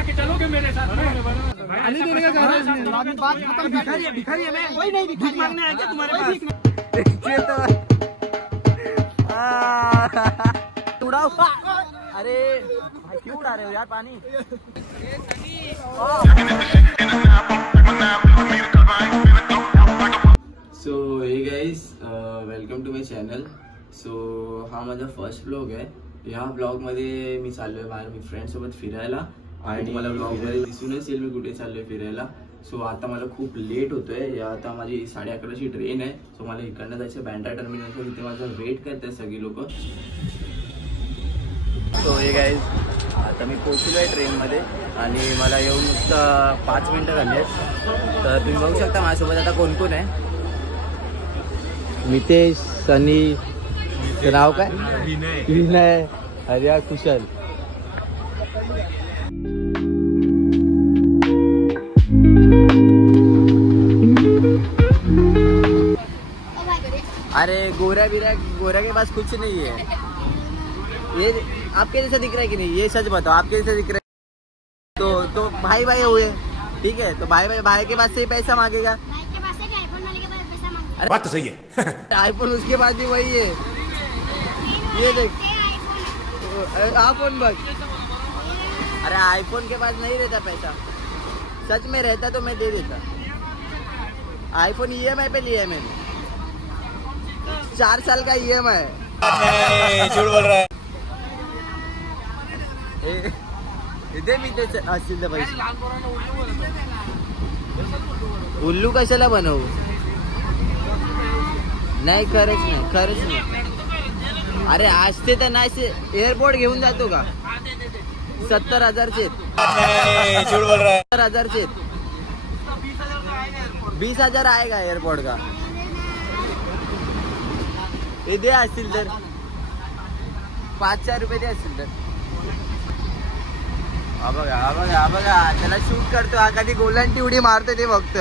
उठा के चलोगे मेरे साथ में? गाली देने का चाह रहा है, बात खत्म। भिखारी है मैं, कोई नहीं भिखारी मांगने आया क्या तुम्हारे पास? उड़ाओ। अरे भाई क्यों उड़ा रहे हो यार पानी? So hey guys, welcome to my channel. So हा माझा फर्स्ट ब्लॉग आहे. ह्या ब्लॉगमध्ये मी चाललोय बाहेर मी फ्रेंड्ससोबत फिरायला आणि मला ब्लॉगमध्ये दिसूनच येईल मी कुठे चाललोय फिरायला. सो आता मला खूप लेट होतोय. आता माझी 11:30ची ट्रेन आहे. सो मला इकडनं जायचं बँड्रा टर्मिनलवर. तिथे माझं वेट करतात सगळी लोक. सो हे गाइस, आता मी पोहोचलोय ट्रेनमध्ये आणि मला येऊन नुसतं 5 मिनिटं झाली आहेत. तर तुम्ही बघू शकता माझ्यासोबत आता कोण कोण आहे. मितेश, सनी, नाव काय? विनय, हरिया, कुशल. अरे गोरा के पास कुछ नहीं है. ये आपके जैसा दिख रहा है कि नहीं? ये सच बताओ, आपके जैसा दिख रहा है? तो भाई हुए, ठीक है. तो भाई के पास से ही पैसा मांगेगा. बात तो सही है. आईफोन उसके पास भी वही है. ये देख आईफोन बस. अरे आईफोन के पास नहीं रहता पैसा. सच में रहता तो मैं दे देता. आईफोन EMI पे लिया है मैंने. 4 साल का EMI. झूठ बोल रहा है. दे मी ते असतील पैसे. उल्लू कशाला बनवू? नाही, खरंच नाही. अरे असते तर नाही. एअरपोर्ट घेऊन जातो का? 70,000चे. झूठ बोल रहा है. 70,000चे. 20,000 आएगा एअरपोर्ट का. हे दे असतील तर 5-4 रुपये दे असतील तर. हा बघा त्याला शूट करतो. हा कधी गोलांटी उडी मारतो ते बघतो.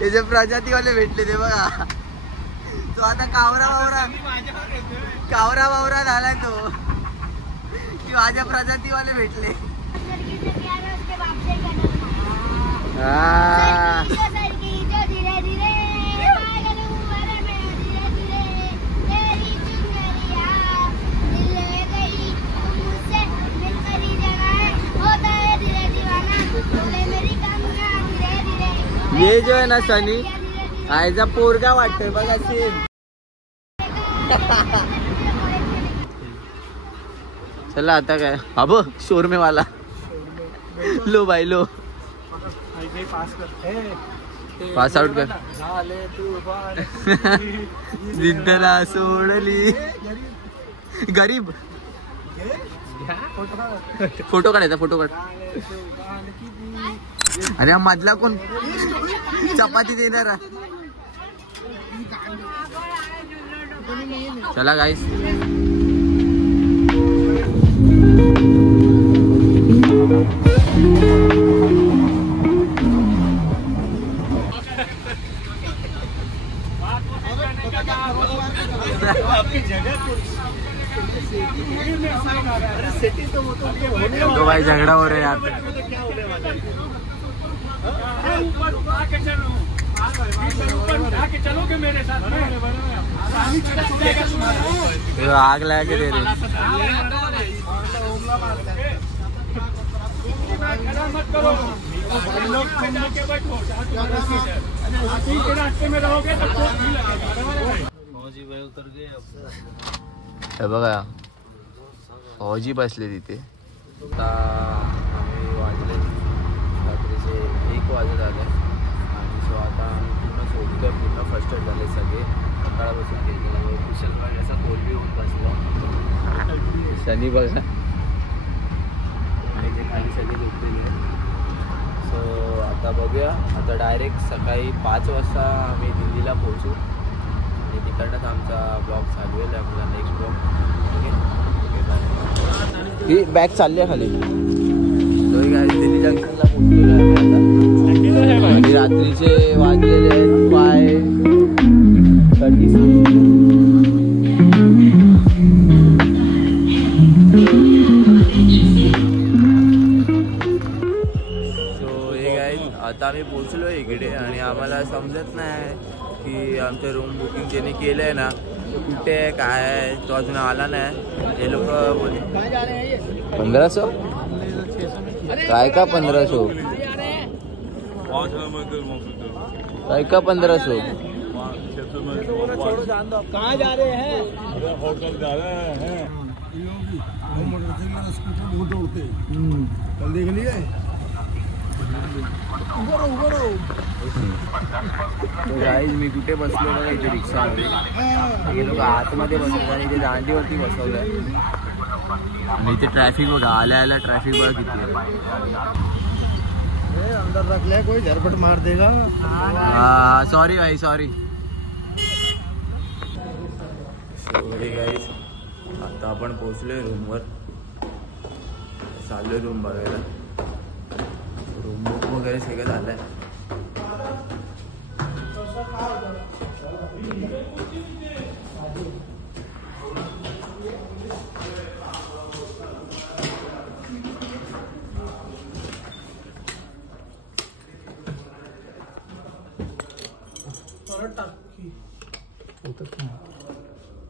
हे जे प्रजातीवाले भेटले ते बघा. तो आता कावरा वावरा झालाय तो की माझ्या प्रजातीवाले भेटले. ये जो है ना सनी, आयचा पोरगा वाटतोय बघा सेम. चला आता काय अब शोरमे वाला. लो भाई लो. पास आउट कर. जिद्दला सोडली गरीब. फोटो काढायचा. फोटो काढ. अरे मधला कोण चपाती देणार? चला गाइस. तो भाई झगड़ा हो रहा है यहाँ पे. चलोगे मेरे साथ में? आग लगा के दे रहे. मत करो. रास्ते में रहोगे तो हे बघा फौजी बसले तिथे. आता आम्ही वाजले रात्रीचे 1 वाजत आले आणि सो आता आम्ही पूर्ण सोबतोय. पूर्ण फ्रस्ट्रेट झाले सगळे. सकाळपासून कुशल असा कोलबी होऊन बसला. शनी बघा आणि ते खाली सगळे झोपलेले आहेत. सो आता बघूया. आता डायरेक्ट सकाळी 5 वाजता आम्ही दिल्लीला पोहोचू आणि तिकडनंच आमचा ब्लॉग चालू आहे. आपला नेक्स्ट ब्लॉग. ही बॅग चालली आहे खाली. दिल्ली जंक्शनला पोहोचलेलो आहे आता. आणि रात्रीचे वाजलेले आहेत 5:30. आम्ही पोचलो इकडे आणि आम्हाला समजत नाही की आमचं रूम बुकिंग ज्यांनी केलं आहे ना कुठे आहे काय आहे तो अजून आला नाही. हे लोक 1500 काय का 1500 काय का 1500 कहाँ जा रहे हैं? होटल जा रहे हैं मोटरसाइकिल स्कूटर बहुत उड़ते कल देख लिए गाईज मी कुठे बसलो बघा इथे रिक्षामध्ये. हे लोक आतमध्ये बसवलं आणि इथे दांडीवरती बसवलं आणि इथे ट्रॅफिक बघा आल्या ट्रॅफिक बघा किती अंदर रख ले कोई झरपट मार देगा. हा सॉरी भाई सॉरी. गाईज आता आपण पोहोचलोय रूमवर. चाललोय रूम बघायला. रूम बुक वगैरे सगळं झालंय.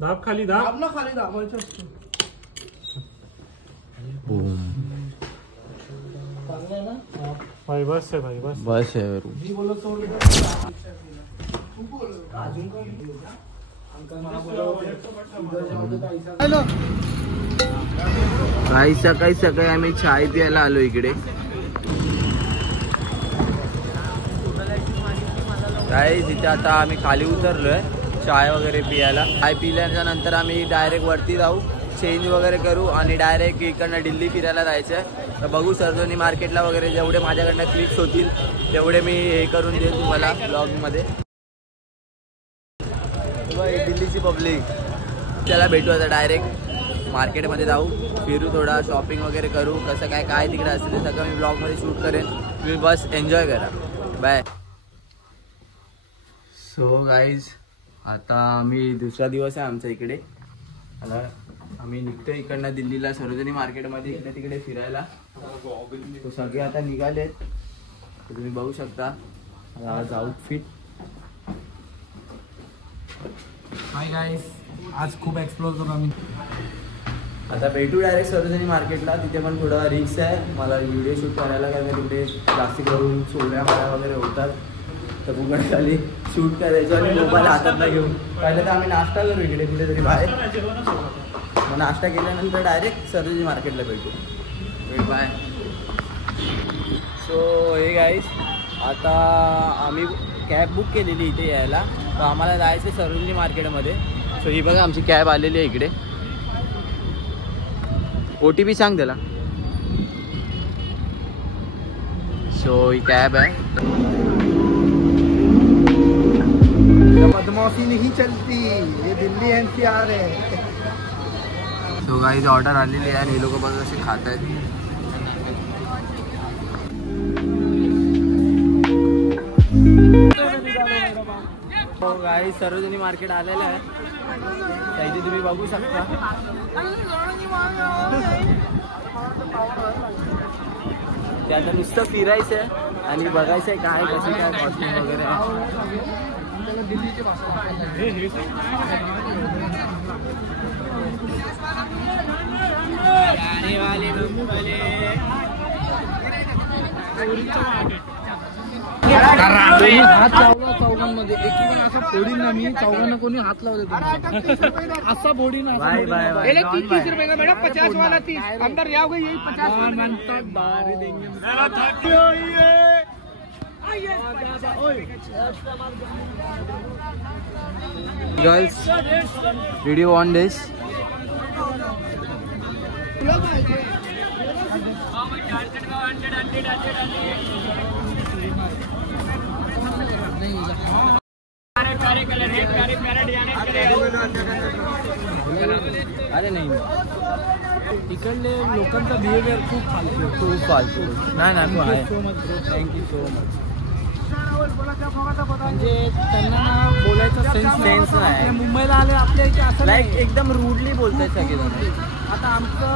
दाब खाली दाब. आपला खाली दाबायचं असतं. चांगलं आहे ना? भाई बस है भाई बस. बस आहे रूम. मी बोलत सोड. तू बोल. अजून काय? अंकल मला बोलवतो. काही सकाळी आम्ही चाय प्यायला आलो इकडे. काही तिथे आता आम्ही खाली उतरलोय चाय वगैरे पियाला. चाय पिल्याच्या नंतर आम्ही डायरेक्ट वरती जाऊ चेंज वगैरे करू आणि डायरेक्ट इकडनं दिल्ली फिरायला जायचं. तर बघू सरोजिनी मार्केटला वगैरे जेवढे माझ्याकडनं क्लिप्स होतील तेवढे मी हे करून देईन तुम्हाला ब्लॉगमध्ये. दिल्लीची पब्लिक. त्याला भेटू आता डायरेक्ट मार्केटमध्ये जाऊ फिरू थोडा शॉपिंग वगैरे करू. कसं काय तिकडे असेल ते सगळं मी ब्लॉगमध्ये शूट करेन. तुम्ही बस एन्जॉय करा. बाय. सो गाईज आता आम्ही दुसरा दिवस आहे आमच्या इकडे. आता आम्ही निघतो इकडनं दिल्लीला सरोजिनी मार्केटमध्ये इकडे तिकडे फिरायला. तो सगळे आता निघालेत तर तुम्ही बघू शकता. आज आउटफिट. हाय गाईस आज खूप एक्सप्लोर करू आम्ही. आता भेटू डायरेक्ट सरोजिनी मार्केटला. तिथे पण थोडं रिस्क आहे मला व्हिडिओ शूट करायला कारण तिथे जास्ती करून सोड्या माळ्या वगैरे होतात. तर पुढे खाली शूट करायचं आणि मोबाईल हातात नाही घेऊन. पहिले तर आम्ही नाश्ता करू इकडे कुठेतरी बाहेर. मग नाश्ता केल्यानंतर डायरेक्ट सरोजिनी मार्केटला भेटू. बाय. सो हे गाईज आता आम्ही कॅब बुक केलेली इथे यायला. तर आम्हाला जायचं आहे सरोजिनी मार्केटमध्ये. सो ही बघा आमची कॅब आलेली आहे इकडे. OTP सांग त्याला. सो ही कॅब आहे. बदमाशी नहीं चलती ये दिल्ली NCR है. सो गाईज ऑर्डर आलेली आहे आणि हे लोक बघा असे खात आहेत. गाईज सरोजिनी मार्केट आलेलं आहे. तर इथे तुम्ही बघू शकता. ते आता नुसतं फिरायचं आहे आणि बघायचं आहे काय कशी काय कॉस्ट्यूम वगैरे आहे. हात लावला चौघांमध्ये एकी पण असा फोडीन ना मी. चौघांना कोणी हात लावले असा फोडीन. 30 रुपये का मैडम 50 वाला 30 अंदर जाओगे यही 50 नंतर दारी देंगे. Girls, did you want this? अरे नाही इकडले लोकांचा बिहेवियर खूप फालतू. नाही थँक्यू सो मच. म्हणजे त्यांना बोलायचा सेन्स नाही. मुंबईला आले आपल्या इथे असं लाईक एकदम रूडली बोलताय सगळेजण. आता आमचं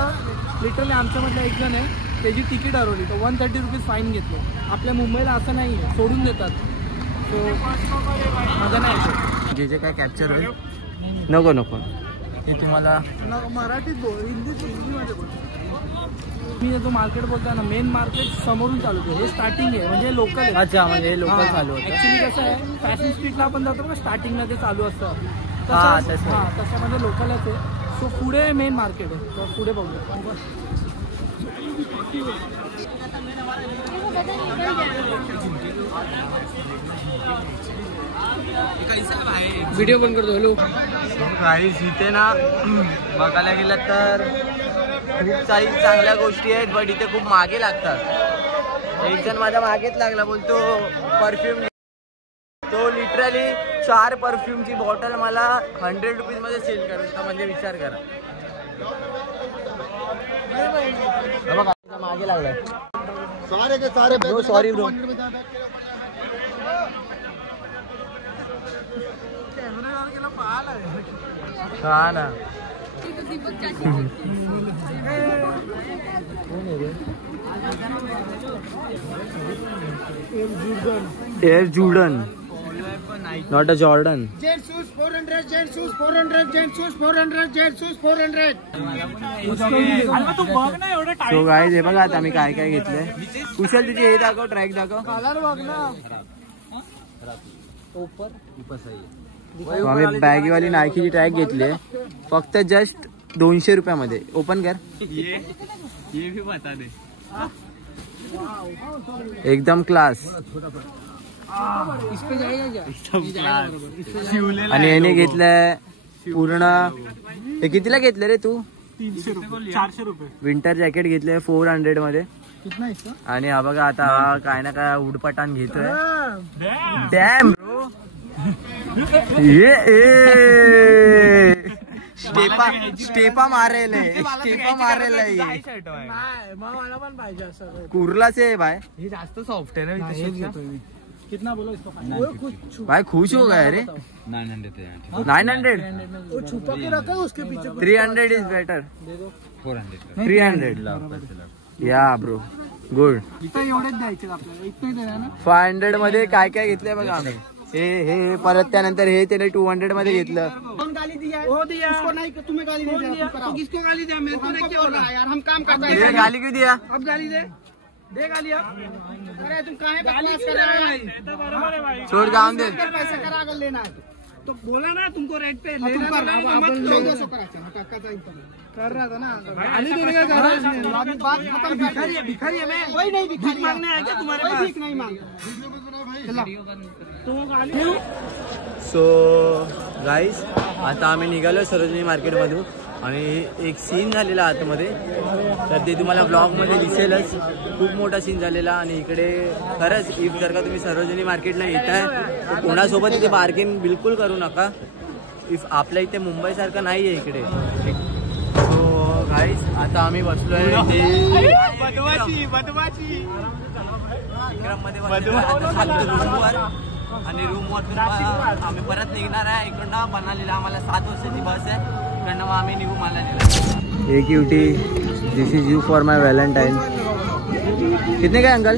लिटरली आमच्यामधलं एक जण आहे त्याची तिकीट हरवली तर 130 रुपीज फाईन घेतले. आपल्या मुंबईला असं नाही आहे, सोडून देतात. सो मजा नाही येते. जे जे काय कॅप्चर होईल नको नको ते तुम्हाला मराठीत बोल, हिंदीमध्ये बोल. मी जो मार्केट बोलतोय ना, मेन मार्केट समोरून चालू होतं. हे स्टार्टिंग आहे म्हणजे लोकल आहे. अच्छा म्हणजे हे लोकल चालू होतं. ऍक्च्युली कसं आहे, फॅशन स्ट्रीटला आपण जातो बघा, स्टार्टिंगला ते चालू असतं हां, तसं. हां, तशामध्ये लोकलच आहे. सो पुढे मेन मार्केट आहे, तर पुढे बघूया. व्हिडिओ बंद करतो. हॅलो गाईस, इथे ना बघायला गेलं तर खूप काही चांगल्या गोष्टी आहेत, बट इथे खूप मागे लागतात. एक जण माझ्या मागेच लागला, बोलतो परफ्यूम. तो लिटरली 4 परफ्यूमची बॉटल मला 100 रुपीज मध्ये सेल करतो. म्हणजे विचार करा. बघा मागे लागलाय. सारे के सारे ब्रो, सॉरी ब्रो. हा ना. Air Jordan, not a Jordan. Gent shoes 400, gent shoes 400, gent shoes 400, gent shoes 400. So guys, हे बघा आता आम्ही काय काय घेतलंय. कुशल तुझी हे दाखव, ट्रॅक दाखव. कलर बघ ना. आम्ही बॅगीवाली नायकीची ट्रॅक घेतली फक्त जस्ट 200 रुपयामध्ये. ओपन कर. एकदम क्लास. आणि याने घेतलंय पूर्ण. हे कितीला घेतलं रे तू? 300 रुपये, 400 रुपये. विंटर जॅकेट घेतलंय 400 मध्ये. आणि हा बघा आता हा काय ना काय उडपटान घेतोय. Dam bro. ये स्टेपा मारेल, स्टेपा मारेल. मला पण पाहिजे असं. कुर्लाच आहे भाई. हे जास्त सॉफ्ट आहे ना. कितना बोलो इसको? भाई खुश हो गया रे. 900 वो छुपा के रखा है उसके पीछे. 300 इज बेटर. 300 या ब्रो, गुड. एवढेच द्यायचे आपल्याला, इतके देणार ना. 500 मध्ये काय काय घेतलंय बघा आम्ही. हे परत त्यानंतर हे त्याने 200 मध्ये घेतलं. कौन गाली दिया? वो दिया. उसको नहीं, तुम्हें गाली नहीं दिया. तो किसको गाली दिया? मेरे को नहीं बोला यार, हम काम करते हैं. गाली क्यों दिया? अब गाली दे गाली. अब अरे तुम काहे बकवास कर रहे हो भाई? छोड़ जाऊन दे. पैसे करा अगर लेना है तो बोला ना तुमको रेट पे लेना. 1400 कर रहा था ना. गाली देने का बात खत्म. भिखारी है मैं. कोई नहीं भिखारी मांगने आया क्या तुम्हारे पास? भीख नहीं मांग. सो गाईज, आता आम्ही निघालो सरोजिनी मार्केटमधून आणि एक सीन झालेला आतमध्ये, तर ते तुम्हाला ब्लॉगमध्ये दिसेलच. खूप मोठा सीन झालेला. आणि इकडे खरंच इफ जर का तुम्ही सरोजिनी मार्केटला येताय तर कोणासोबत इथे बार्गेन बिलकुल करू नका. इफ आपल्या इथे मुंबईसारखं नाही आहे इकडे. सो गाईज, आता आम्ही बसलोय विक्रममध्ये रूमवर. आणि रूमवरून आम्ही परत निघणार आहे इकडनं मनालीला. आम्हाला 7 वाजताची बस आहे इकडनं, मग आम्ही निघू मनालीला. Hey cutie, this is you for my valentine. कितने काय अंकल?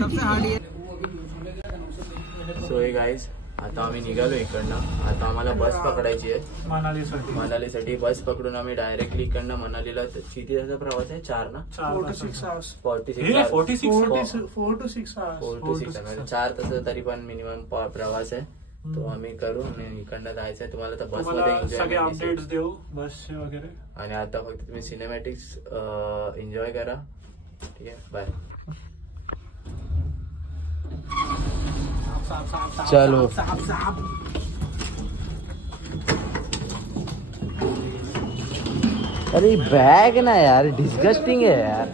सो हे गाईज, आता आम्ही निघालो इकडनं. आता आम्हाला बस पकडायची आहे मनालीसाठी. बस पकडून आम्ही डायरेक्टली इकडनं मनालीला. किती तासाचा प्रवास आहे? 4 ना? 4 to 6 hours. 4 to 6 तास तरी पण मिनिमम प्रवास आहे. तो आम्ही करू आणि इकडनं जायचं आहे. तुम्हाला तर बस मध्ये सगळे अपडेट्स देऊ बसचे वगैरे. आणि आता फक्त तुम्ही सिनेमॅटिक्स एन्जॉय करा. ठीक आहे, बाय. चलो. अरे बॅग ना यार, डिस्गस्टिंग आहे यार.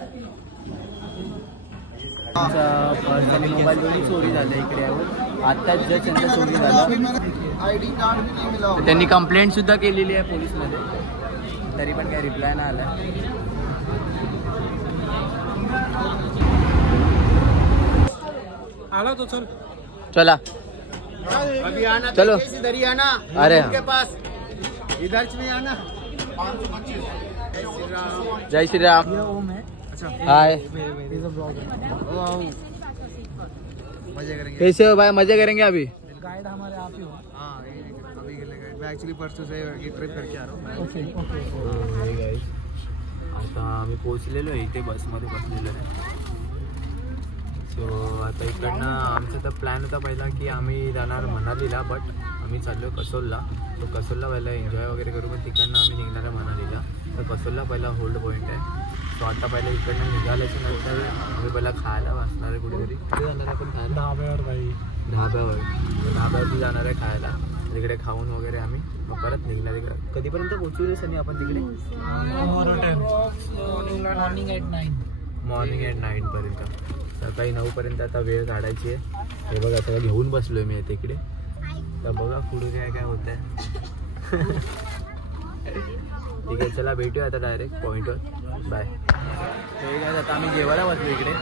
मोबाईल दोन्ही चोरी झाले इकडे. आत्ताच जस्ट त्यांचं चोरी झालं. ID कार्ड भी नहीं मिला. त्यांनी कंप्लेंट सुद्धा केलेली आहे पोलीसमध्ये, तरी पण काही रिप्लाय नाही आला. आला तो चल. चला अभी आना. चलो. इधर ही आना. अरे के पास इधर में आना. जय श्री राम. हाय मजे करेंगे। कैसे हो भाई? मजे करेंगे अभी। गाइड हमारे आप ही हो। हाँ अभी के लिए गाइड। मैं एक्चुअली परसों से ट्रिप करके आ रहा हूँ। Okay okay. आता आम्ही पोहोचलेलो आहे इथे, बसमध्ये बसलेलो आहे. सो आता इकडनं आमचा तर प्लॅन होता पहिला की आम्ही जाणार मनालीला, बट आम्ही चाललो कसोलला. तो कसोलला पहिला एन्जॉय वगैरे करू, पण तिकडनं आम्ही निघणार आहे मनालीला. तर कसोलला पहिला होल्ड पॉईंट आहे. सो आता पहिला इकडनं निघाल्याच्या नंतर आम्ही पहिला खायला बसणार आहे कुठेतरी. कुठे जाणार आहे आपण खायला? ढाब्यावर भाई. ढाब्यावरती जाणार आहे खायला. तिकडे खाऊन वगैरे आम्ही मग परत निघणार. तिकडे कधीपर्यंत पोहोचू सनी आपण तिकडे? मॉर्निंग ॲट 9 पर्यंत. सकाळी 9 पर्यंत आता वेळ काढायची आहे. हे बघा सगळं घेऊन बसलोय मी तिकडे. तर बघा पुढे काय काय होत आहे. ठीक आहे, चला भेटूया आता डायरेक्ट पॉईंटवर. बाय. हे काय आता आम्ही जेवायला बसलो इकडे.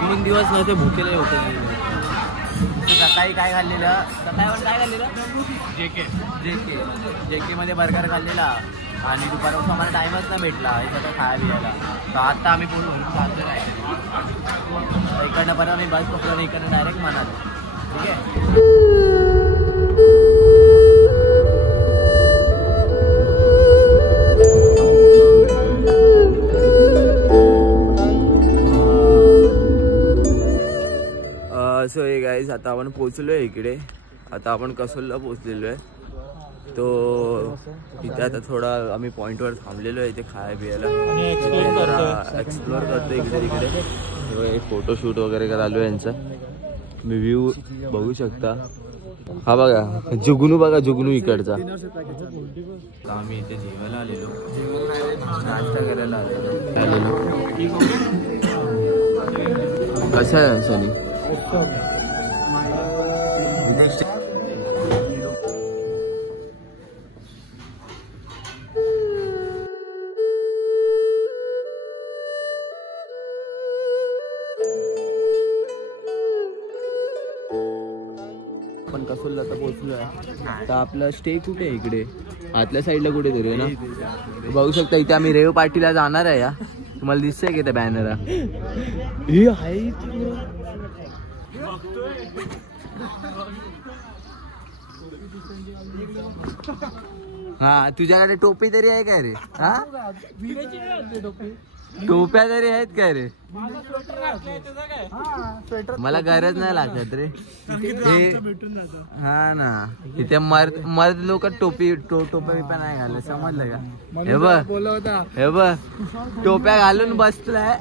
3 दिवस नव्हते भुकेले होते. सकाळी काय खाल्लेलं? सकाळी काय खाल्लेलं? जेके मध्ये बर्गर खाल्लेला. आणि दुपारपासून आम्हाला टाईमच नाही भेटला हे सगळं खायला बियायला. तर आता आम्ही बोलून चालतो काय इकडनं परत आम्ही बस पकडून इकडनं डायरेक्ट मनाली. ठीक आहे. सो हे गाईज आता आपण पोचलो आहे इकडे. आता आपण कसोलला पोचलेलो आहे. तो इथे आता थोडा आम्ही पॉईंटवर थांबलेलो आहे इथे खाय बियायला. एक्सप्लोअर करतो इकडे तिकडे. एक फोटोशूट वगैरे करायलो यांचा. मी व्ह्यू बघू शकता. हा बघा जुगनू, बघा जुगनू इकडचा. आम्ही इथे जेवायला आलेलो, नाश्ता करायला आलेलो. कसं आहे शनी? आपण कसोलला तर पोहोचलो आहे. तर आपलं स्टे कुठे आहे? इकडे आतल्या साईडला कुठे तरी आहे ना. बघू शकता इथे आम्ही रेव पार्टीला जाणार आहे. या तुम्हाला दिसतंय की त्या बॅनर हा. तुझ्याकडे टोपी तरी आहे काय रे? हा टोप्या तरी आहेत काय रे? मला गरज नाही लागत रे. हा ना, इथे मर्द लोक टोप्या बिप्या नाही घालत, समजलं का? हे बघ टोप्या घालून बसलाय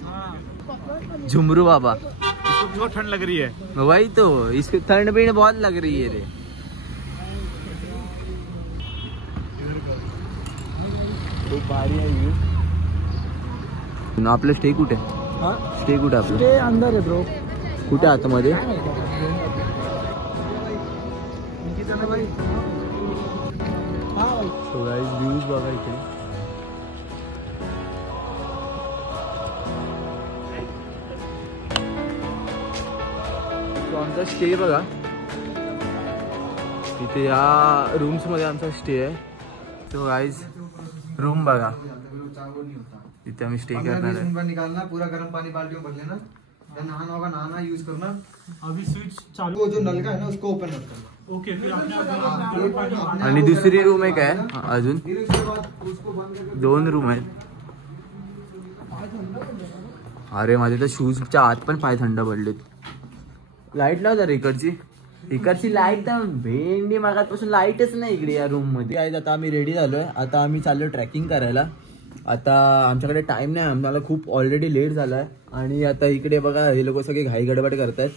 झुमरू बाबा. इसको ठंड लग रही है. वही तो, इसकी ठंड भी बहुत लग रही है रे. खूप भारी आहे. आपलं स्टे कुठे? स्टे कुठे आपलं? स्टे अंदर आहे ब्रो. कुठे आतमध्ये? सो गाइस व्ह्यूज बघा इकडे. तो आमचा स्टे बघा इथे या रूम्स मध्ये आमचा स्टे आहे. सो गाइस रूम बघा इथे आम्ही स्टे करणार आहे. निकालना पूरा गर्म पानी बाल्टी में भर लेना. नहाना होगा, नहाना यूज करना. अभी स्विच चालू. वो जो नल का है ना उसको ओपन मत करना. ओके. फिर आपने आणि दुसरी रूम एक आहे अजून. 2 रूम आहेत. अरे माझे तर शूजच्या आत पण पाय थंड पडलेत. लाईट लाव जरा इकडची लाईट तर भेंडी मागापासून लाईटच नाही इकडे या रूम मध्ये. आता आम्ही रेडी झालोय. आता आम्ही चाललो ट्रॅकिंग करायला. आता आमच्याकडे टाइम नाही, आम्हाला खूप ऑलरेडी लेट झालाय. आणि आता इकडे बघा हे लोक सगळे घाई गडबड करतायत.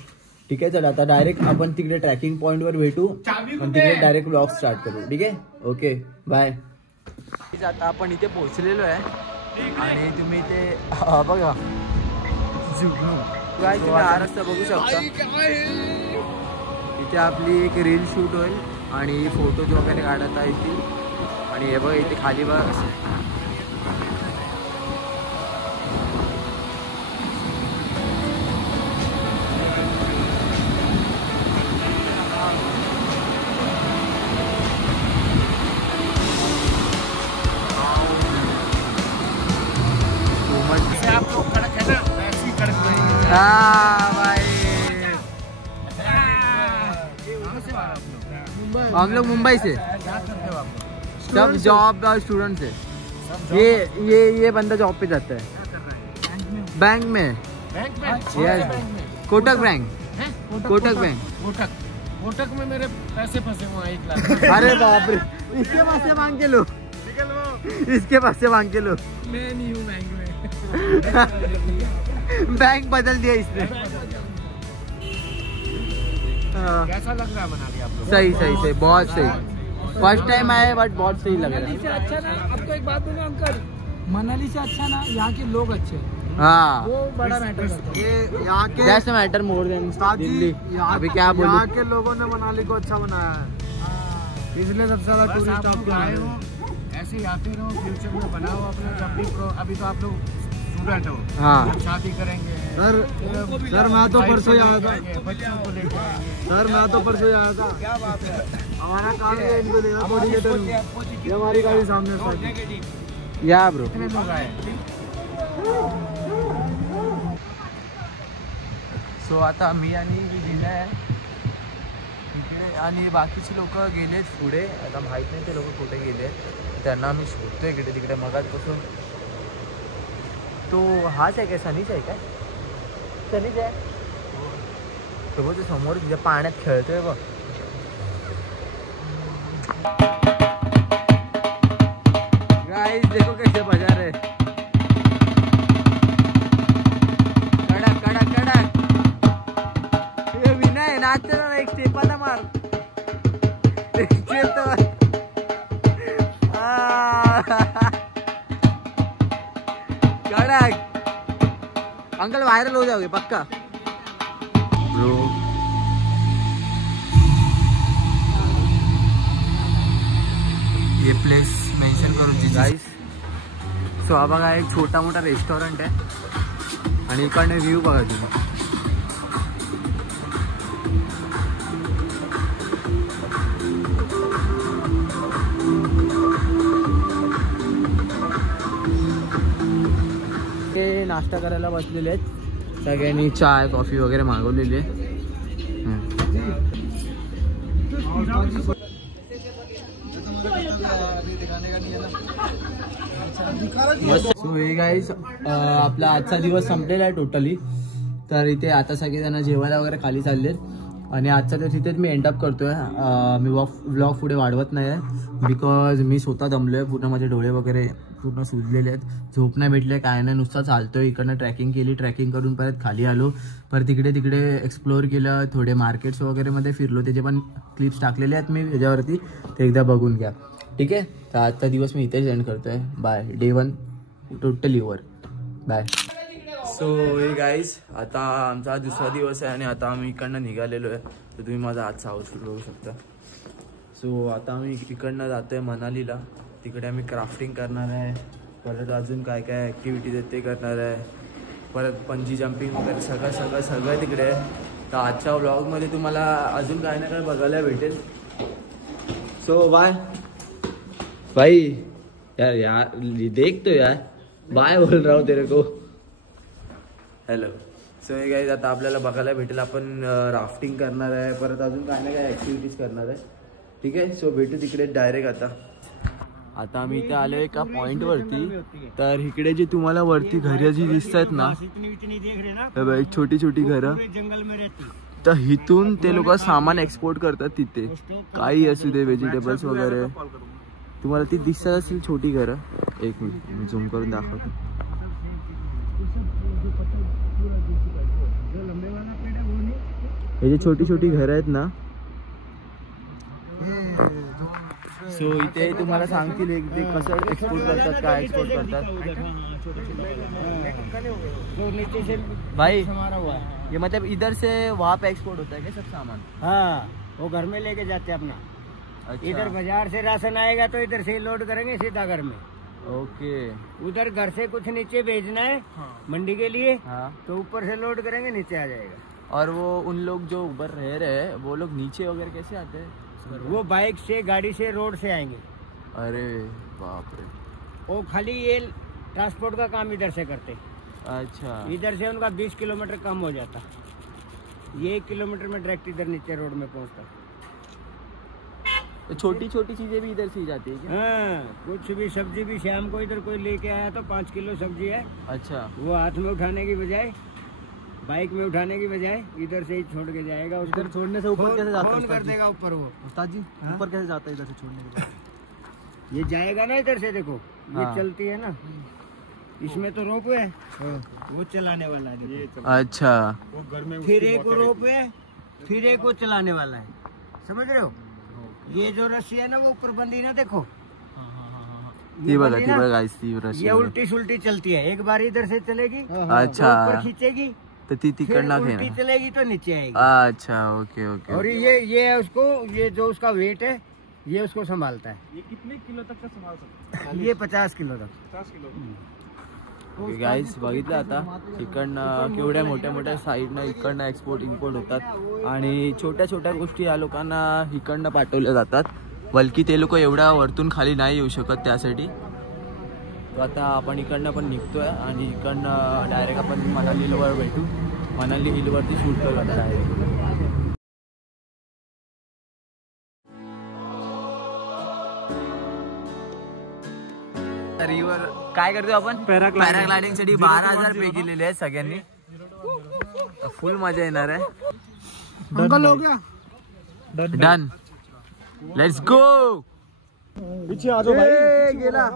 ठीक आहे, चला आता डायरेक्ट आपण तिकडे ट्रॅकिंग पॉइंट वर भेटू आणि तिकडे डायरेक्ट व्लॉग स्टार्ट करू. ठीक आहे, ओके बाय. आता आपण इथे पोहोचलेलो आहे आणि तुम्ही इथे बघा काय तुम्ही हा रस्ता बघू शकता. इथे आपली एक रील शूट होईल आणि फोटोज वगैरे काढता येतील. आणि हे बघा इथे खाली बघा कसं हम लोग मुंबई से, सब जॉब और स्टूडेंट से। ये बंदा जॉब पे जाता है बैंक में। कोटक बैंक। कोटक बैंक। कोटक में मेरे पैसे फंसे हुए हैं 1 लाख। अरे बाप रे, इसके पास से मांग के लो, इसके पास से मांग के लो। मैं नहीं हूँ बैंक में। बैंक बदल दिया इसने। कैसा लग रहा है मनाली आप लोग? सही सही सही, बहुत सही। फर्स्ट टाइम आए बट बहुत सही लग रहा मनाली से है। अच्छा ना, आपको एक बात बोलूं अंकल, मनाली से अच्छा ना यहाँ के लोग अच्छे हैं, हाँ, वो बड़ा मैटर करता है। ये यहाँ के that's matter more than Delhi. अभी क्या बोलूं, यहाँ के लोगों ने मनाली को अच्छा बनाया है, इसलिए सबसे ज्यादा बस टूरिस्ट आप लोग आपको आए हो, ऐसे ही आते रहो, फ्यूचर में बनाओ अपना। जब भी अभी तो आप लोग स्टूडेंट हो, हाँ। जब शादी करेंगे सर मैं तो परसों ही आया था। बच्चों को लेकर आएंगे। सर मैं तो परसों ही आया था। क्या बात है? हमारा काम है इनको देना कोऑर्डिनेटर। ये हमारी गाड़ी सामने सर। या ब्रो। कितने लोग आए? सो आता मी आणि विनय इकडे आणि बाकीची लोक गेलेत पुढे। आता माहीत नाही ते लोक कुठे गेले, त्यांना आम्ही शोधतोय इकडे तिकडे मगाचपासून। तो हाच आहे काय, सनीच आहे काय? सनीच आहे तो बघ, समोर तिच्या पाण्यात खेळतोय बघ। गाइस देखो कैसे बजा रहे, कडक कडक कडक। ये विनय नाचते ना, एक स्टेप आता मार, एक स्टेप तो मार। कडक अंकल, वायरल हो जाओगे पक्का ब्रो। ये प्लेस मेंशन करू गाइस। सो हा बघा एक छोटा मोठा रेस्टॉरंट आहे आणि इकडनं व्ह्यू बघा तुम्ही। ते नाश्ता करायला बसलेले आहेत, सगळ्यांनी चाय कॉफी वगैरे मागवलेली आहे। सो हे गाईज आपला आजचा दिवस संपलेला आहे टोटली। तर इथे आता सगळेजण जेवायला वगैरे खाली चाललेत आणि आजचा दिवस इथेच मी एंड अप करतोय। मी व्लॉग पुढे वाढवत नाही आहे, बिकॉज मी स्वतः दमलोय पूर्ण, माझे डोळे वगैरे पूर्ण सुजलेले आहेत, झोप नाही भेटले, काय नाही, नुसतं चालतोय। इकडनं ट्रॅकिंग केली, ट्रॅकिंग करून परत खाली आलो, परत तिकडे एक्सप्लोअर केलं, थोडे मार्केट्स वगैरे मध्ये फिरलो, त्याचे पण क्लिप्स टाकलेले आहेत मी याच्यावरती, ते एकदा बघून घ्या, ठीक आहे। तर आजचा दिवस मी इथेच एंड करतोय। Bye, day 1 totally over, bye. So hey guys आता आमचा दुसरा दिवस आहे आणि आता आम्ही इकडनं निघालेलो आहे, तर तुम्ही माझा आजचा आउटफिट बघू शकता। सो आता आम्ही इकडनं जातो आहे मनालीला, तिकडे आम्ही क्राफ्टिंग करणार आहे, परत अजून काय काय ॲक्टिव्हिटीज आहेत ते करणार आहे, परत पंजी जम्पिंग वगैरे सगळं तिकडे आहे। तर आजच्या व्लॉगमध्ये तुम्हाला अजून काय ना काय बघायला भेटेल। सो बाय भाई, यार देख तो यार, बाय बोल रहा हूँ तेरे को, हॅलो। सो हे गाईज आता आपल्याला बघायला भेटेल, आपण राफ्टिंग करणार आहे, परत अजून काय ना काय ॲक्टिव्हिटीज करणार आहे, ठीक आहे। सो भेटू तिकडे डायरेक्ट। आता आम्ही इथे आलो एका पॉइंट वरती, तर इकडे जे तुम्हाला वरती घरं जी दिसत आहेत ना, एक छोटी छोटी घरं, तर इथून ते लोक सामान एक्सपोर्ट करतात तिथे, काही असू दे, व्हेजिटेबल्स वगैरे, तुम्हाला ती दिसत असेल छोटी घरं। एक मिनिट मी झूम करून दाखवतो, हे जे छोटी छोटी घरं आहेत ना, सो इथे तुम्हाला सांगतील ते कसं एक्सपोर्ट करतात, काय एक्सपोर्ट करतात। भाई ये मतलब इधर से वहाँ पे एक्सपोर्ट होता है क्या सब सामान? हाँ, वो घर में लेके जाते हैं अपना। अच्छा, इधर बाजार से राशन आएगा तो इधर से लोड करेंगे सीधा घर में। ओके, उधर घर से कुछ नीचे भेजना है मंडी के लिए, हाँ। तो ऊपर से लोड करेंगे नीचे आ जाएगा। और वो उन लोग जो ऊपर रह रहे हैं वो लोग नीचे वगैरह कैसे आते हैं? वो बाइक से, गाड़ी से, रोड से आएंगे। अरे बाप रे, वो खाली ये ट्रांसपोर्ट का काम इधर से करते। अच्छा, इधर से उनका 20 किलोमीटर कम हो जाता, ये 1 किलोमीटर में डायरेक्ट इधर नीचे रोड में पहुंचता। तो छोटी छोटी चीजें भी इधर से ही जाती है क्या? हाँ, कुछ भी सब्जी भी शाम को इधर कोई लेके आया तो 5 किलो सब्जी है, अच्छा वो हाथ में उठाने की बजाय, बाइक में उठाने की बजाय इधर से ही छोड़ के जाएगा। इधर छोड़ने से ऊपर कैसे जाता है फोन उस्ताद कर जी? देगा ऊपर वो। उस्ताद जी हाँ? ऊपर कैसे जाता है इधर से छोड़ने के बाद? ये जाएगा ना इधर से, देखो ये हाँ। चलती है ना, इसमें तो रोप है, वो चलाने वाला है देखो। अच्छा वो घर में फिर एक रोप है, फिर एक वो चलाने वाला है, समझ रहे हो? ये जो रस्सी है ना वो ऊपर बंधी ना, देखो ती बघा बंधी ती ना, बघा गाइस ती रशी ये उल्टी सुल्टी चलती है। एक बार इधर से चलेगी, अच्छा वो ऊपर खींचेगी, तर ती फिर तिकडनं उल्टी घेणार चलेगी तो नीचे आएगी। अच्छा ओके ओके और ये है उसको, ये जो उसका वेट है ये उसको संभालता है। ये कितने किलो तक का संभाल सकता है? ये 50 किलो तक। 50 किलो। गाईस बघितलं आता इकडनं केवढ्या मोठ्या मोठ्या साईडनं इकडनं एक्सपोर्ट इम्पोर्ट होतात आणि छोट्या छोट्या गोष्टी या लोकांना इकडनं पाठवल्या जातात, बल्कि ते लोक एवढ्या वरतून खाली नाही येऊ शकत त्यासाठी। तो आता आपण इकडनं पण निघतोय आणि इकडनं डायरेक्ट आपण मनाली हिलवर भेटू, मनाली हिलवरती शूट करू आता डायरेक्ट। रिव्हर काय करतोय आपण? पॅराग्लायडिंग साठी 12,000 पे केलेले आहेत सगळ्यांनी, फुल मजा येणार आहे। अंकल हो गया? Done, let's go. पीछे आ जाओ भाई। गेला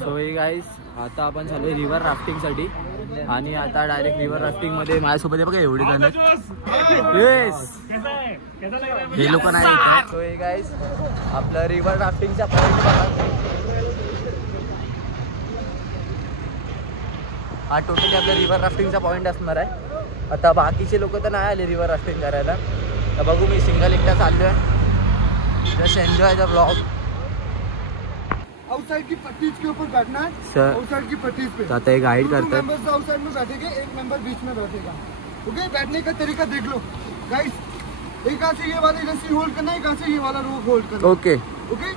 सो हे गाईस आता आपण चालू रिव्हर राफ्टिंग साठी आणि आता डायरेक्ट रिव्हर राफ्टिंग मध्ये माझ्यासोबत आहे बघा एवढे जण। येस हे लोक नाही येत। सो हे गाईस आपलं रिव्हर राफ्टिंगचा पॉइंट बघा, हा टोटली आपला रिव्हर राफ्टिंगचा पॉइंट असणार आहे। आता बाकीचे लोक तर नाही आले रिव्हर राफ्टिंग करायला, तर बघू मी सिंगल एकटा चाललोय। Just enjoy the blog. Outside की पट्टीज के ऊपर बैठना है सर आउटसाइड की पट्टीज पे। तो आता ये गाइड करता है। मेंबर्स आउटसाइड में बैठेंगे, एक मेंबर बीच में बैठेगा। ओके, बैठने का तरीका देख लो गाइस, एक हाथ से ये वाली रस्सी होल्ड करना है, एक हाथ से ये वाला रोप होल्ड करना। ओके ओके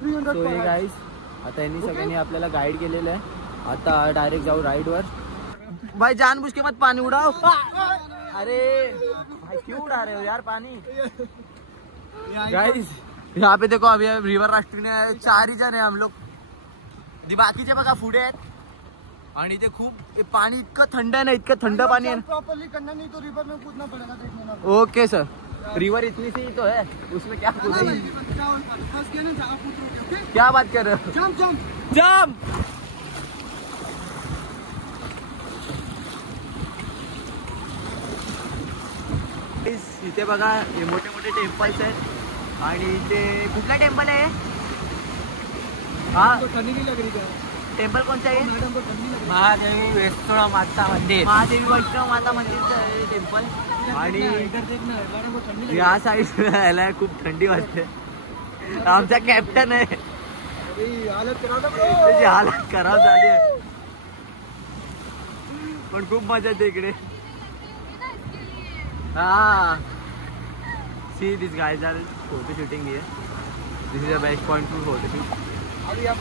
300 सो पर हे हेड। गाईस आता यांनी सगळ्यांनी आपल्याला गाईड केलेलं आहे। आता डायरेक्ट जाऊ राइड वर। भाई जानबूझ के मत पानी उड़ाओ। अरे भाई क्यों उड़ा रहे हो यार पानी? गाइस यहाँ पे देखो अभी रिव्हर राफ्टिंग ने 4 ही जण आहे हम लोग, बाकीचे बघा पुढे आहेत आणि ते खूप पाणी इतकं थंड आहे ना, इतकं थंड पाणी आहे। प्रॉपर्ली करना नहीं तो रिवर में कूदना पड़ेगा, देखने ना। ओके सर, रिवर इतनी सी ही तो है, उसमें क्या कूदेंगे? फंस गया ना जहाँ कूदोगे। ओके क्या बात कर रहे हो? Jump jump jump. इथे बघा हे मोठे मोठे टेम्पल्स आहेत आणि इथे कुठला टेम्पल आहे? हा ठंडी नहीं लग रही क्या? टेम्पल कोणता आहे? मैडम को ठंडी लग महादेवी वैष्णो माता मंदिर, महादेवी वैष्णव माता मंदिरचं आहे टेम्पल। आणि रही है। इधर देखना है, मैडम को ठंडी लग या साईड यायला खूप थंडी वाजते। आमचा कॅप्टन आहे, रही है। हालत करा दो त्याची हालत खराब झाली आहे, पण खूप मजा येते इकडे। हा see this guys are photo shooting here, this is the best point for photo shoot. अभी आप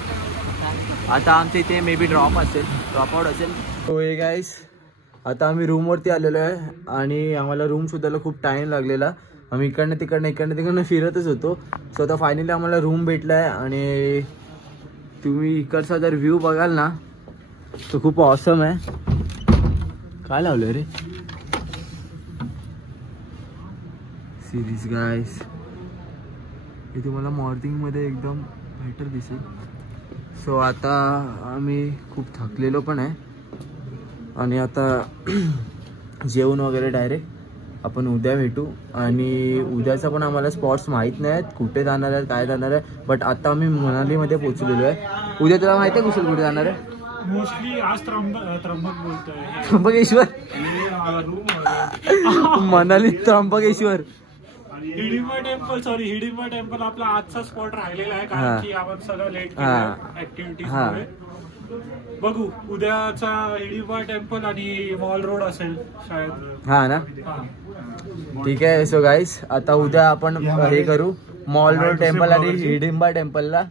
आता आमच्या इथे मे बी ड्रॉप आउट असेल। हो हे गाईस आता आम्ही रूमवरती आलेलो आहे आणि आम्हाला रूम शोधायला खूप टाईम लागलेला। आम्ही इकडनं तिकडनं फिरतच होतो। सो आता फायनली आम्हाला रूम भेटला आहे आणि तुम्ही इकडचा जर व्ह्यू बघाल ना तो खूप ऑसम आहे। काय लावलं रे? सिरीज गाईस हे तुम्हाला मॉर्निंगमध्ये एकदम बेटर दिसेल। सो आता आम्ही खूप थकलेलो पण आहे आणि आता जेवण वगैरे डायरेक्ट आपण उद्या भेटू। आणि उद्याचा पण आम्हाला स्पॉट्स माहीत नाही आहेत, कुठे जाणार आहेत काय जाणार आहे, बट आता आम्ही मनालीमध्ये पोहोचलेलो आहे। उद्या तुला माहिती आहे कुशल कुठे जाणार आहे? मोस्टली आज त्र्यंबक बोलतोय. त्र्यंबकेश्वर मनाली त्र्यंबकेश्वर हिडिंबा टेम्पल आपला आजचा स्पॉट राहिलेला आहे कारण की आपण सगळं लेट केलं ऍक्टिव्हिटीज. बघू उद्याचा हिडिंबा टेम्पल आणि मॉल रोड असेल शायद. हा ना, ठीक आहे. सो गाईस आता उद्या आपण हे करू मॉल रोड टेम्पल आणि हिडिंबा टेम्पलला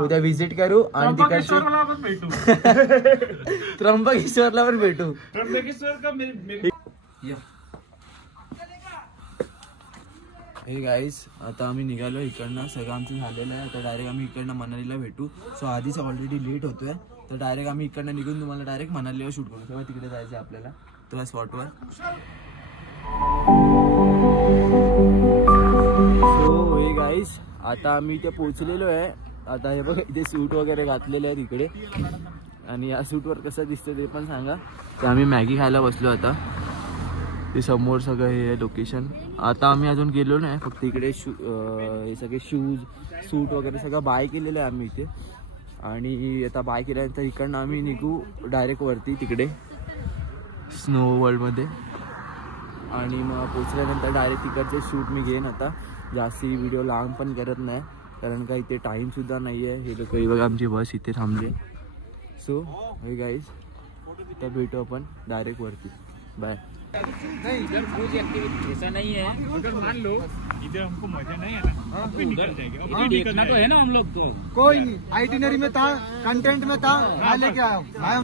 उद्या विजिट करू आणि तिकडचे पण भेटू. त्र्यंबकेश्वरला पण भेटू. त्र्यंबकेश्वर का हे गाईज आता आम्ही निघालो इकडनं, सगळं आमचं झालेलं आहे. आता डायरेक्ट आम्ही इकडनं मनालीला भेटू. सो आधीच ऑलरेडी लेट होतोय तर डायरेक्ट आम्ही इकडनं निघून तुम्हाला डायरेक्ट मनालीवर शूट करू. तेव्हा तिकडे जायचं आपल्याला त्या स्पॉटवर. सो हे गाईज आता आम्ही इथे पोहोचलेलो आहे. आता हे बघ इथे सूट वगैरे घातलेले आहेत इकडे आणि या सूटवर कसं दिसतं ते पण सांगा. तर आम्ही मॅगी खायला बसलो आता. ते समोर सगळं हे लोकेशन. आता आम्ही अजून गेलो नाही, फक्त इकडे हे सगळे शूज सूट वगैरे सगळं बाय केलेलं आहे आम्ही इथे. आणि आता बाय केल्यानंतर इकडनं आम्ही निघू डायरेक्ट वरती तिकडे स्नो वर्ल्डमध्ये. आणि मग पोचल्यानंतर डायरेक्ट तिकडचे शूट मी घेईन. आता जास्ती व्हिडिओ लांब पण करत नाही कारण का इथे टाईमसुद्धा नाही आहे. हे लोक बघा आमची बस इथे थांबले. सो हे गाईज तर भेटू आपण डायरेक्ट वरती. बाय. नहीं इधर कुछ एक्टिविटी ऐसा नहीं है. अगर मान लो इधर हमको मजा नहीं आना तो निकल जाएंगे. निकलना तो है ना हम लोग को. कोई नहीं, आइटिनरी में था, कंटेंट में था, मैं लेके आया.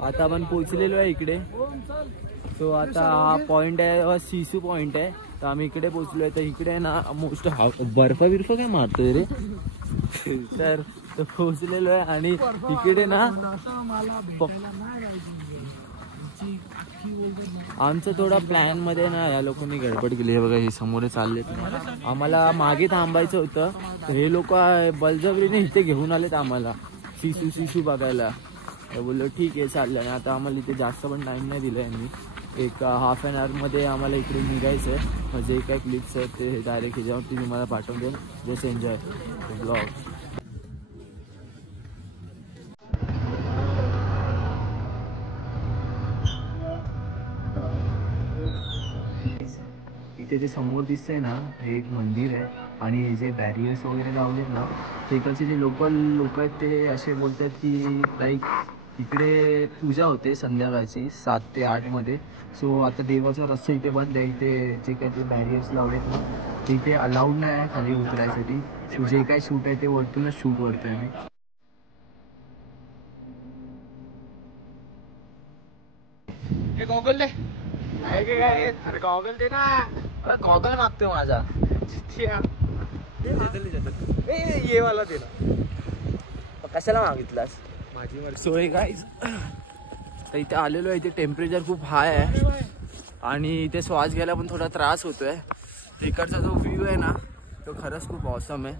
आता आपण पोचलेलो आहे इकडे. सो आता हा पॉइंट आहे सिसू पॉइंट आहे. तर आम्ही इकडे पोचलो आहे. तर इकडे ना मोस्ट बर्फ काय मारतोय रे तर पोचलेलो आहे. आणि इकडे ना आमचं थोडा प्लॅन मध्ये ना या लोकांनी गडबड केली. हे बघा हे समोर चाललेत. आम्हाला मागे थांबायचं होतं तर हे लोक बळजबरीने इथे घेऊन आलेत आम्हाला सिसू बघायला. तर बोललो ठीक आहे चाललं. आणि आता आम्हाला इथे जास्त पण टाईम नाही दिला यांनी. एक हाफ ॲन आवरमध्ये आम्हाला इकडे निघायचं आहे. मग जे काही क्लिप्स आहेत ते डायरेक्ट ह्याच्यावरती तुम्हाला पाठवून देईन. Just enjoy blog. इथे जे समोर दिसतंय ना हे एक मंदिर आहे. आणि हे जे बॅरियर्स वगैरे लावलेत ना ते इकडचे जे लोकल लोक आहेत ते असे बोलतात की लाईक इकडे पूजा होते संध्याकाळची 7 ते 8 मध्ये. सो आता देवाचा रस्ता इथे बंद आहे. इथे जे काही ते बॅरियर्स लावलेत ना ते इथे अलाउड नाही आहे खाली उतरायसाठी. सो जे काही शूट आहे ते वरतूनच शूट करतोय मी. गॉगल दे. अरे गॉगल दे ना. गॉगल मागतोय माझा. ये वाला दे ना. कशाला मागितलास? सो हे गाईज तर इथे आलेलो आहे. इथे टेम्परेचर खूप हाय आहे आणि इथे श्वास घ्यायला पण थोडा त्रास होतोय. इकडचा जो व्ह्यू आहे ना तो खरंच खूप ऑसम आहे.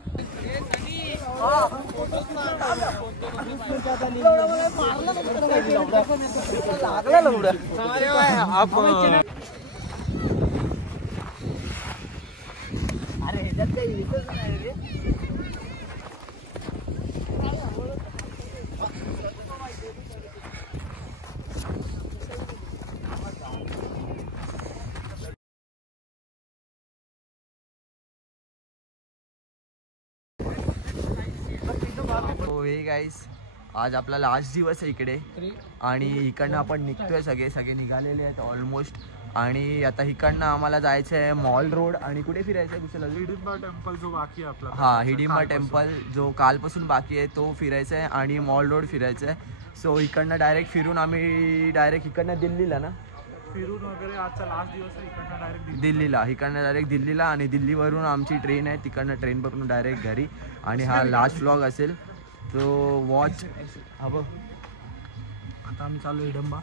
हे गाईस आज आपला लास्ट दिवस आहे इकडे आणि इकडनं आपण निघतोय. सगळे निघालेले आहेत ऑलमोस्ट. आणि आता इकडनं आम्हाला जायचं आहे मॉल रोड. आणि कुठे फिरायचं आहे कुठे? हिडिंबा टेम्पल जो बाकी आहे आपला. हां हिडिंबा टेम्पल जो कालपासून बाकी आहे तो फिरायचा आहे. आणि मॉल रोड फिरायचं आहे. सो इकडनं डायरेक्ट फिरून आम्ही डायरेक्ट इकडनं दिल्लीला ना फिरून वगैरे आजचा लास्ट दिवस आहे. इकडनं डायरेक्ट दिल्लीला. इकडनं डायरेक्ट दिल्लीला. आणि दिल्लीवरून आमची ट्रेन आहे. तिकडनं ट्रेन पकडून डायरेक्ट घरी. आणि हा लास्ट व्लॉग असेल तो वॉच. हा बघ आता आम्ही चालू हिडंबा.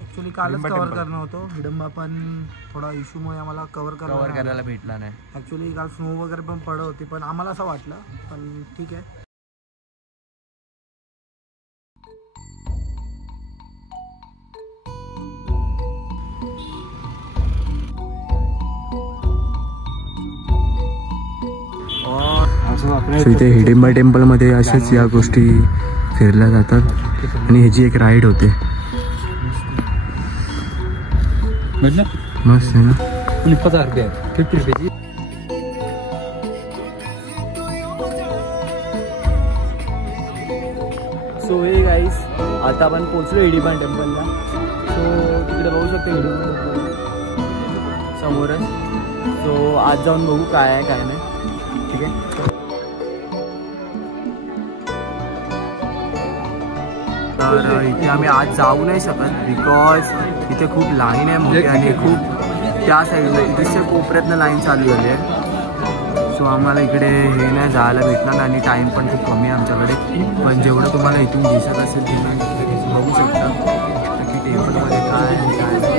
ॲक्च्युली कालच कव्हर करणं होतं हिडंबा पण थोडा इश्यूमुळे आम्हाला कव्हर करायला भेटला नाही. ॲक्च्युली काल स्नो वगैरे पण पडत होती पण आम्हाला असं वाटलं पण ठीक आहे. इथे हिडिंबा टेम्पलमध्ये अशाच या गोष्टी फिरल्या जातात. आणि ह्याची एक राईड होते. मस्त आहे ना. 50 रुपये 50 रुपयाची. सो हे गाईस आता आपण पोचलो हिडींबा टेम्पलला. सो तिकडे बघू शकतो हिडींबा टेम्पल समोरच. सो आज जाऊन बघू काय आहे काय नाही. ठीक आहे. तर इथे आम्ही आज जाऊ नाही शकत बिकॉज इथे खूप लाईन आहे मोठी आणि खूप त्या साईडला तिथे कोपऱ्यातनं लाईन चालू झाली आहे. सो आम्हाला इकडे हे नाही जायला भेटणार आणि टाईम पण खूप कमी आहे आमच्याकडे. पण जेवढं तुम्हाला इथून दिसत असेल ते बघू शकता की टेम्पलमध्ये काय आहे काय नाही.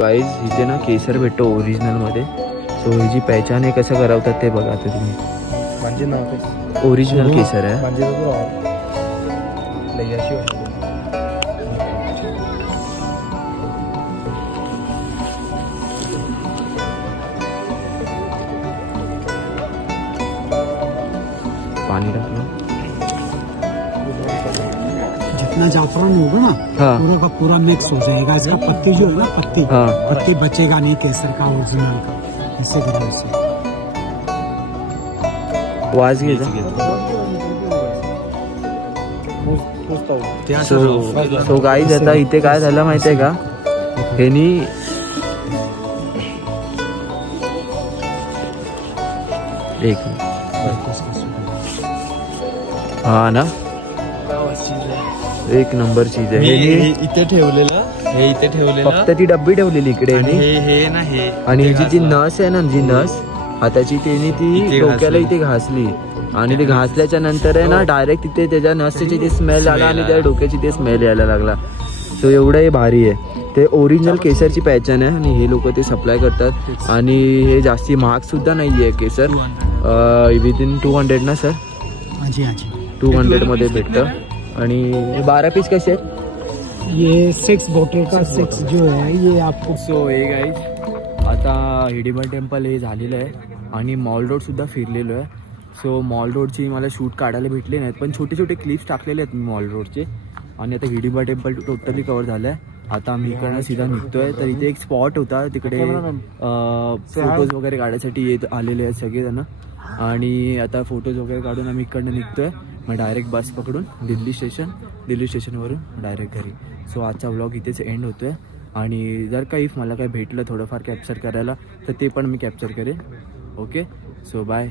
गाईज इथे ना केसर भेटतो ओरिजिनलमध्ये. सो ही जी पहचान आहे कसं करवतात ते बघा आता तुम्ही. ओरिजिनल केसर आहे. पानी टाकलं. जितना जाफरान होगा ना हाँ पूरा का पूरा मिक्स हो जाएगा. इसका पत्ती जो है ना पत्ती हाँ पत्ती बचेगा नहीं केसर का ओरिजिनल का. ऐसे करें उसे. वाज घे. सो गाईज आता इथे काय झालं माहिती आहे का ह्यानी एक हा ना एक नंबर चीज आहे. इथे ठेवलेलं हे इथे ठेवलेलं फक्त ती डब्बी ठेवलेली इकडे हे ना हे आणि ह्याची जी नस आहे ना जी नस हाताची त्याने ती डोक्याला इथे घासली आणि ते घासल्याच्या नंतर आहे ना डायरेक्ट तिथे त्याच्या नसची ते स्मेल आला आणि त्या डोक्याची ते स्मेल यायला लागला. सो एवढं हे भारी आहे. ते ओरिजिनल केसरची पहचान आहे आणि हे लोक ते सप्लाय करतात आणि हे जास्ती महाग सुद्धा नाही आहे केसर. विदिन 200 ना सर. 200 मध्ये भेटतं. आणि 12 पीस कसे आहेत. ये 6 बॉटल का 6 जो है ये आपको. सो हे गाईज आता हिडींबा टेम्पल हे झालेलं आहे आणि मॉल रोड सुद्धा फिरलेलो आहे. सो मॉल रोडची मला शूट काढायला भेटले नाहीत पण छोटे छोटे क्लिप्स टाकलेले आहेत मी मॉल रोडचे. आणि आता हिडींबा टेम्पल टोटली कव्हर झालं आहे. आता आम्ही इकडनं सीधा निघतोय. तर इथे एक स्पॉट होता तिकडे फोटोज वगैरे काढायसाठी येत आलेले आहेत सगळेजण आणि आता फोटोज वगैरे काढून आम्ही इकडनं निघतोय. मग डायरेक्ट बस पकडून दिल्ली स्टेशनवरून डायरेक्ट घरी. सो आजचा व्लॉग इथेच एंड होतोय आणि जर का इफ मला काही भेटलं थोडंफार कॅप्चर करायला तर ते पण मी कॅप्चर करेन. Okay so bye.